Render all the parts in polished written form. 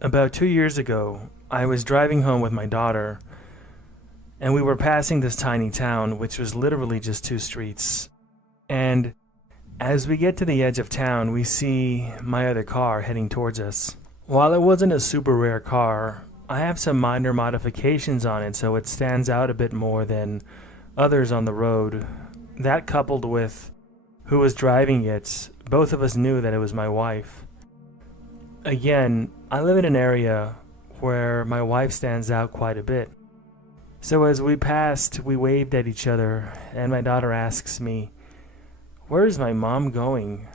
About 2 years ago, I was driving home with my daughter, and we were passing this tiny town, which was literally just two streets. And as we get to the edge of town, we see my other car heading towards us. While it wasn't a super rare car, I have some minor modifications on it so it stands out a bit more than others on the road. That coupled with who was driving it, both of us knew that it was my wife. Again, I live in an area where my wife stands out quite a bit. So as we passed, we waved at each other, and my daughter asks me, "Where's my mom going?"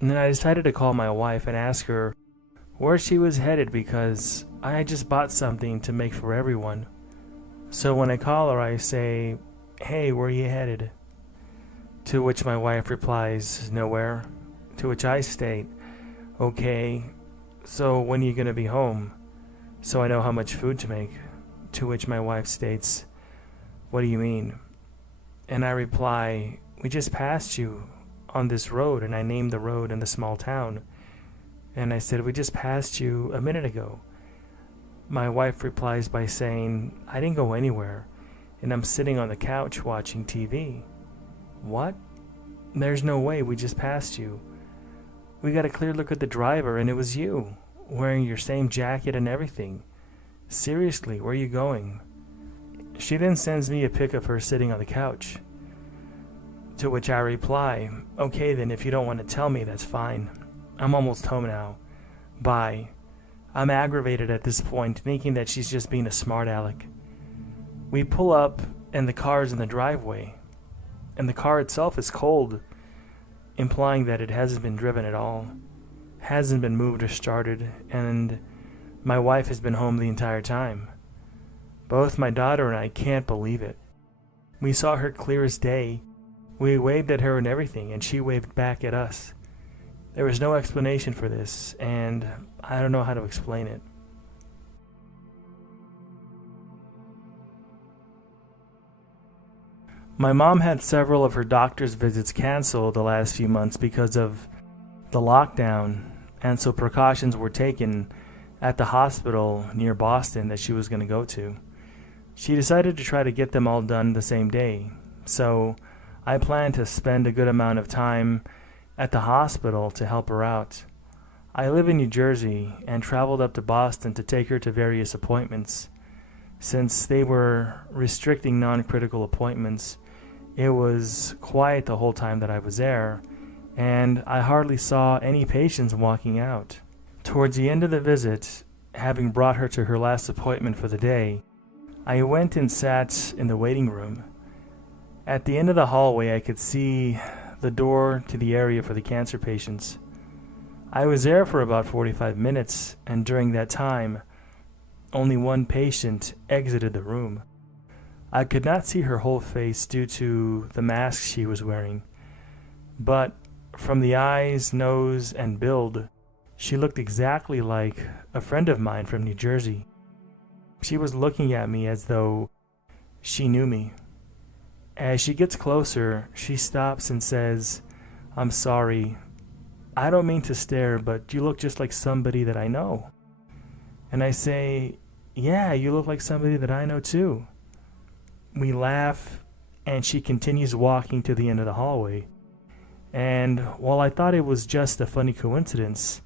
And then I decided to call my wife and ask her where she was headed because I had just bought something to make for everyone. So when I call her, I say, "Hey, where are you headed?" To which my wife replies, "Nowhere." To which I state, "Okay, so when are you going to be home? So I know how much food to make." To which my wife states, "What do you mean?" And I reply, "We just passed you on this road," and I named the road in the small town. And I said, "We just passed you a minute ago." My wife replies by saying, "I didn't go anywhere, and I'm sitting on the couch watching TV." "What? There's no way, we just passed you. We got a clear look at the driver, and it was you, wearing your same jacket and everything. Seriously, where are you going?" She then sends me a pic of her sitting on the couch. To which I reply, "Okay then, if you don't want to tell me, that's fine. I'm almost home now. Bye." I'm aggravated at this point, thinking that she's just being a smart aleck. We pull up, and the car's in the driveway. And the car itself is cold, implying that it hasn't been driven at all, hasn't been moved or started, and my wife has been home the entire time. Both my daughter and I can't believe it. We saw her clear as day. We waved at her and everything, and she waved back at us. There was no explanation for this, and I don't know how to explain it. My mom had several of her doctor's visits canceled the last few months because of the lockdown, and so precautions were taken at the hospital near Boston that she was going to go to. She decided to try to get them all done the same day, so I planned to spend a good amount of time at the hospital to help her out. I live in New Jersey and traveled up to Boston to take her to various appointments. Since they were restricting non-critical appointments, it was quiet the whole time that I was there, and I hardly saw any patients walking out. Towards the end of the visit, having brought her to her last appointment for the day, I went and sat in the waiting room. At the end of the hallway, I could see the door to the area for the cancer patients. I was there for about 45 minutes, and during that time, only one patient exited the room. I could not see her whole face due to the mask she was wearing, but from the eyes, nose, and build, she looked exactly like a friend of mine from New Jersey. She was looking at me as though she knew me. As she gets closer, she stops and says, "I'm sorry. I don't mean to stare, but you look just like somebody that I know." And I say, "Yeah, you look like somebody that I know too." We laugh, and she continues walking to the end of the hallway. And while I thought it was just a funny coincidence,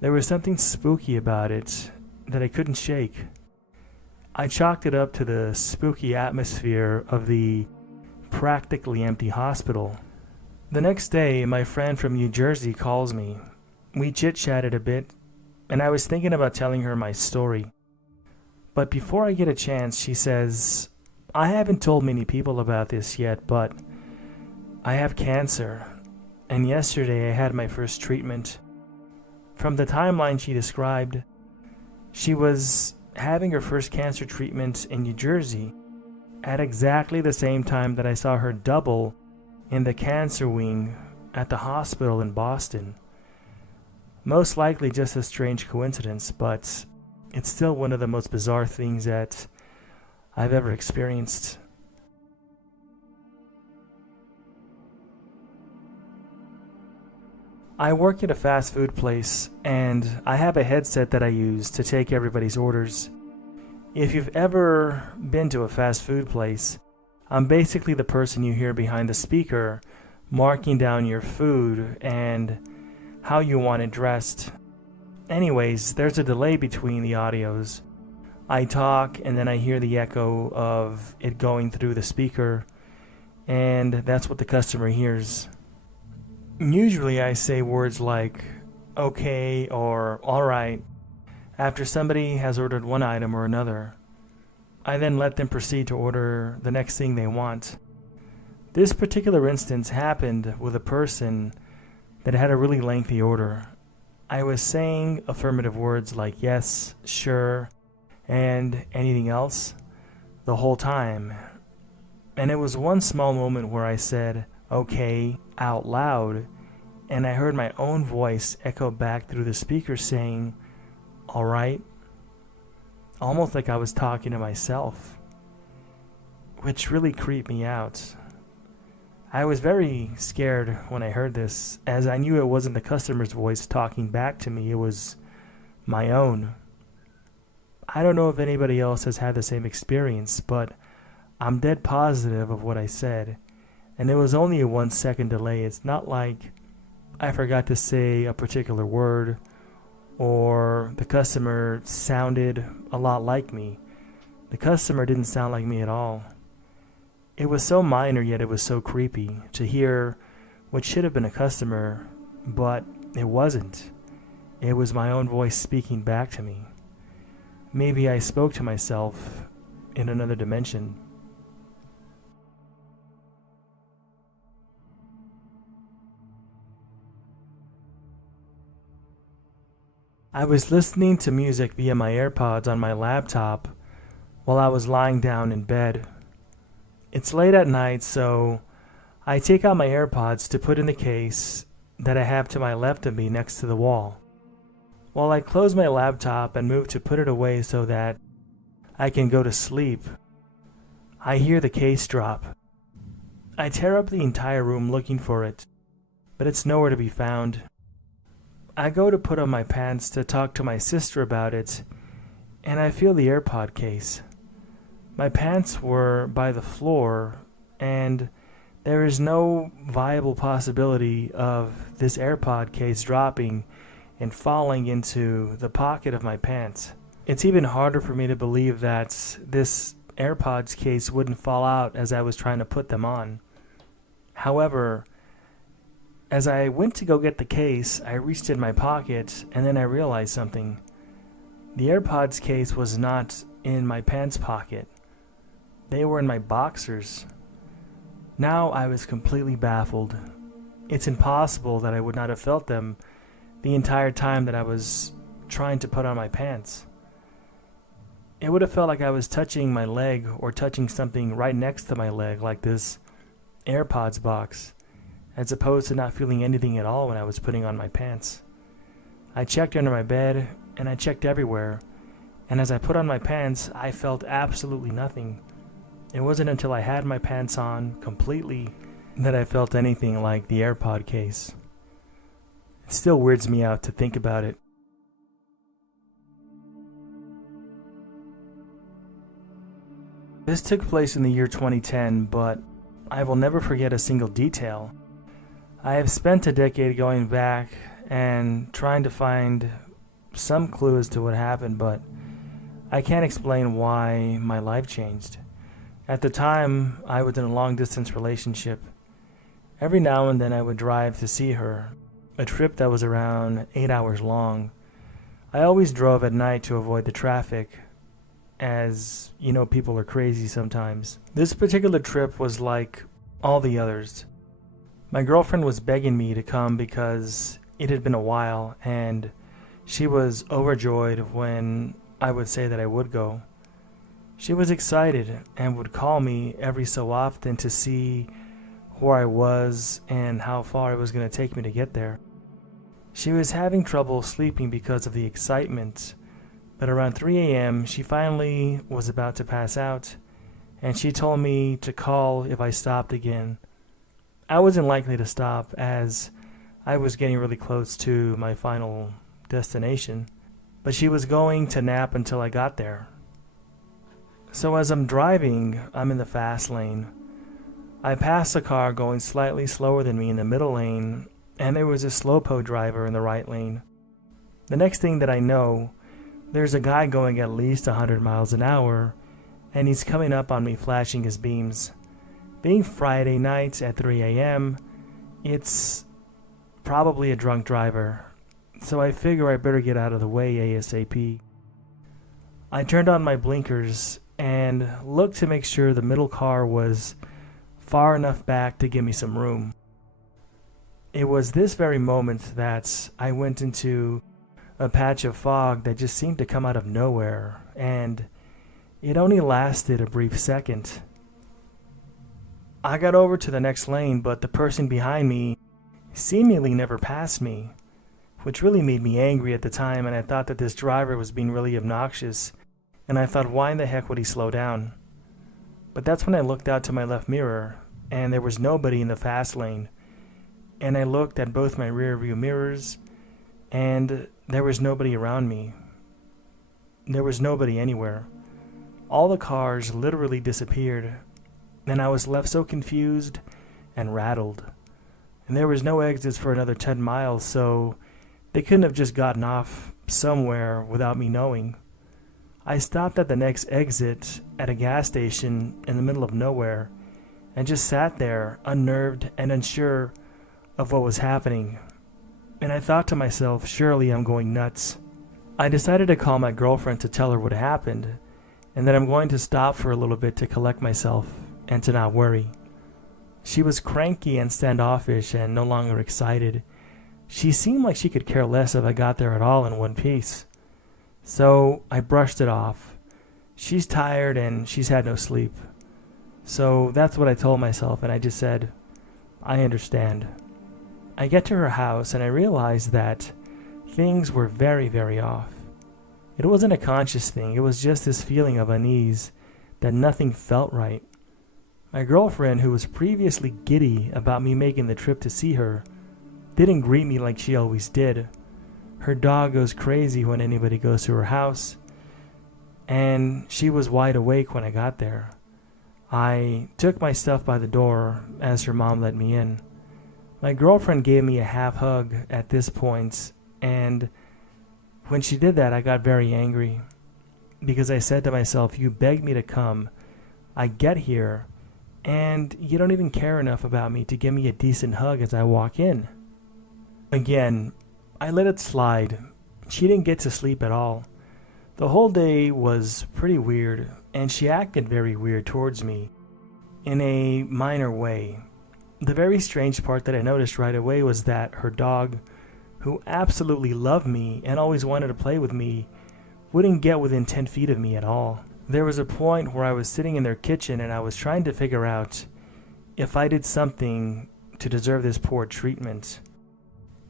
there was something spooky about it that I couldn't shake. I chalked it up to the spooky atmosphere of the practically empty hospital. The next day, my friend from New Jersey calls me. We chit-chatted a bit, and I was thinking about telling her my story. But before I get a chance, she says, "I haven't told many people about this yet, but I have cancer, and yesterday I had my first treatment." From the timeline she described, she was having her first cancer treatment in New Jersey at exactly the same time that I saw her double in the cancer wing at the hospital in Boston. Most likely just a strange coincidence, but it's still one of the most bizarre things that I've ever experienced. I work at a fast food place, and I have a headset that I use to take everybody's orders. If you've ever been to a fast food place, I'm basically the person you hear behind the speaker marking down your food and how you want it dressed. Anyways, there's a delay between the audios. I talk and then I hear the echo of it going through the speaker, and that's what the customer hears. Usually I say words like okay or alright after somebody has ordered one item or another. I then let them proceed to order the next thing they want. This particular instance happened with a person that had a really lengthy order. I was saying affirmative words like yes, sure, and anything else the whole time. And it was one small moment where I said okay out loud, and I heard my own voice echo back through the speaker saying alright, almost like I was talking to myself, which really creeped me out. I was very scared when I heard this, as I knew it wasn't the customer's voice talking back to me, it was my own. I don't know if anybody else has had the same experience, but I'm dead positive of what I said, and it was only a 1 second delay. It's not like I forgot to say a particular word or the customer sounded a lot like me. The customer didn't sound like me at all. It was so minor, yet it was so creepy to hear what should have been a customer, but it wasn't. It was my own voice speaking back to me. Maybe I spoke to myself in another dimension. I was listening to music via my AirPods on my laptop while I was lying down in bed. It's late at night, so I take out my AirPods to put in the case that I have to my left of me next to the wall. While I close my laptop and move to put it away so that I can go to sleep, I hear the case drop. I tear up the entire room looking for it, but it's nowhere to be found. I go to put on my pants to talk to my sister about it, and I feel the AirPod case. My pants were by the floor, and there is no viable possibility of this AirPod case dropping and falling into the pocket of my pants. It's even harder for me to believe that this AirPods case wouldn't fall out as I was trying to put them on. However, as I went to go get the case, I reached in my pocket, and then I realized something. The AirPods case was not in my pants pocket. They were in my boxers. Now I was completely baffled. It's impossible that I would not have felt them the entire time that I was trying to put on my pants. It would have felt like I was touching my leg or touching something right next to my leg, like this AirPods box, as opposed to not feeling anything at all when I was putting on my pants. I checked under my bed, and I checked everywhere, and as I put on my pants, I felt absolutely nothing. It wasn't until I had my pants on completely that I felt anything like the AirPod case. It still weirds me out to think about it. This took place in the year 2010, but I will never forget a single detail. I have spent a decade going back and trying to find some clue as to what happened, but I can't explain why my life changed. At the time, I was in a long-distance relationship. Every now and then I would drive to see her, a trip that was around 8 hours long. I always drove at night to avoid the traffic, as, you know, people are crazy sometimes. This particular trip was like all the others. My girlfriend was begging me to come because it had been a while, and she was overjoyed when I would say that I would go. She was excited and would call me every so often to see where I was and how far it was going to take me to get there. She was having trouble sleeping because of the excitement, but around 3 a.m. she finally was about to pass out, and she told me to call if I stopped again. I wasn't likely to stop, as I was getting really close to my final destination, but she was going to nap until I got there. So as I'm driving, I'm in the fast lane. I passed a car going slightly slower than me in the middle lane, and there was a slowpoke driver in the right lane. The next thing that I know, there's a guy going at least 100 miles an hour, and he's coming up on me flashing his beams. Being Friday night at 3 a.m., it's probably a drunk driver, so I figure I better get out of the way ASAP. I turned on my blinkers and looked to make sure the middle car was far enough back to give me some room. It was this very moment that I went into a patch of fog that just seemed to come out of nowhere, and it only lasted a brief second. I got over to the next lane, but the person behind me seemingly never passed me, which really made me angry at the time, and I thought that this driver was being really obnoxious, and I thought, why in the heck would he slow down? But that's when I looked out to my left mirror, and there was nobody in the fast lane, and I looked at both my rear view mirrors, and there was nobody around me. There was nobody anywhere. All the cars literally disappeared, and I was left so confused and rattled. And there was no exits for another 10 miles, so they couldn't have just gotten off somewhere without me knowing. I stopped at the next exit at a gas station in the middle of nowhere and just sat there, unnerved and unsure of what was happening. And I thought to myself, surely I'm going nuts. I decided to call my girlfriend to tell her what happened, and that I'm going to stop for a little bit to collect myself and to not worry. She was cranky and standoffish and no longer excited. She seemed like she could care less if I got there at all in one piece. So I brushed it off. She's tired and she's had no sleep. So that's what I told myself, and I just said, I understand. I get to her house and I realized that things were very, very off. It wasn't a conscious thing. It was just this feeling of unease, that nothing felt right. My girlfriend, who was previously giddy about me making the trip to see her, didn't greet me like she always did. Her dog goes crazy when anybody goes to her house, and she was wide awake when I got there. I took my stuff by the door as her mom let me in. My girlfriend gave me a half hug at this point, and when she did that, I got very angry, because I said to myself, you begged me to come, I get here, and you don't even care enough about me to give me a decent hug as I walk in. Again, I let it slide. She didn't get to sleep at all. The whole day was pretty weird, and she acted very weird towards me in a minor way. The very strange part that I noticed right away was that her dog, who absolutely loved me and always wanted to play with me, wouldn't get within 10 feet of me at all. There was a point where I was sitting in their kitchen and I was trying to figure out if I did something to deserve this poor treatment.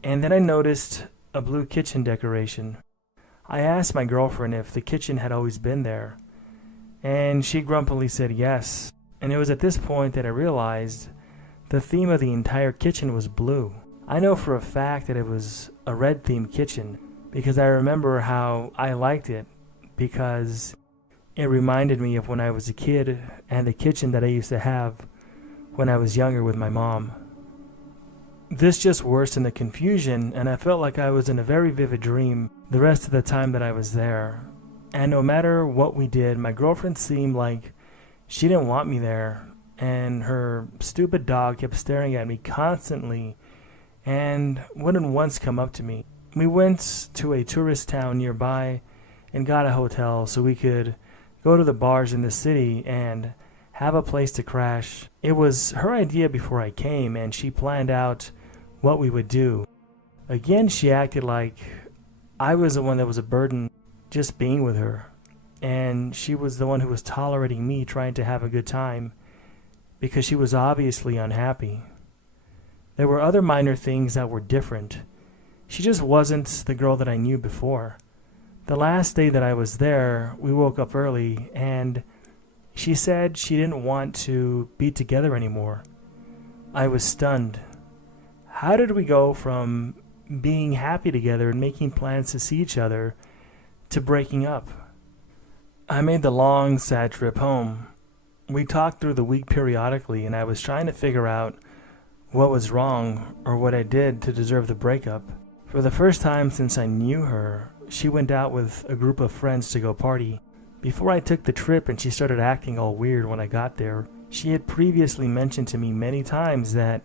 And then I noticed a blue kitchen decoration. I asked my girlfriend if the kitchen had always been there, and she grumpily said yes. And it was at this point that I realized the theme of the entire kitchen was blue. I know for a fact that it was a red-themed kitchen because I remember how I liked it, because it reminded me of when I was a kid and the kitchen that I used to have when I was younger with my mom. This just worsened the confusion, and I felt like I was in a very vivid dream the rest of the time that I was there. And no matter what we did, my girlfriend seemed like she didn't want me there, and her stupid dog kept staring at me constantly and wouldn't once come up to me. We went to a tourist town nearby and got a hotel so we could go to the bars in the city and have a place to crash. It was her idea before I came, and she planned out what we would do. Again, she acted like I was the one that was a burden just being with her, and she was the one who was tolerating me trying to have a good time because she was obviously unhappy. There were other minor things that were different. She just wasn't the girl that I knew before. The last day that I was there, we woke up early, and she said she didn't want to be together anymore. I was stunned. How did we go from being happy together and making plans to see each other to breaking up? I made the long, sad trip home. We talked through the week periodically, and I was trying to figure out what was wrong or what I did to deserve the breakup. For the first time since I knew her, she went out with a group of friends to go party. Before I took the trip and she started acting all weird when I got there, she had previously mentioned to me many times that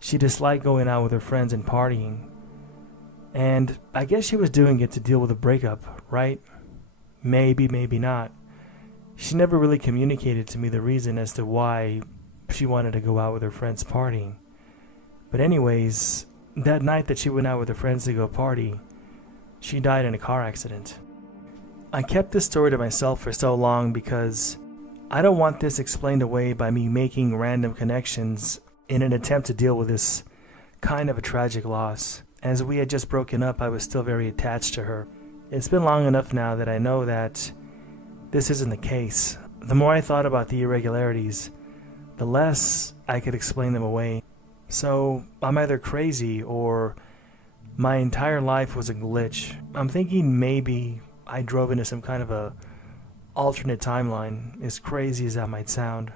she disliked going out with her friends and partying. And I guess she was doing it to deal with a breakup, right? Maybe, maybe not. She never really communicated to me the reason as to why she wanted to go out with her friends partying. But anyways, that night that she went out with her friends to go party, she died in a car accident. I kept this story to myself for so long because I don't want this explained away by me making random connections in an attempt to deal with this kind of a tragic loss. As we had just broken up, I was still very attached to her. It's been long enough now that I know that this isn't the case. The more I thought about the irregularities, the less I could explain them away. So I'm either crazy or my entire life was a glitch. I'm thinking maybe I drove into some kind of a alternate timeline, as crazy as that might sound.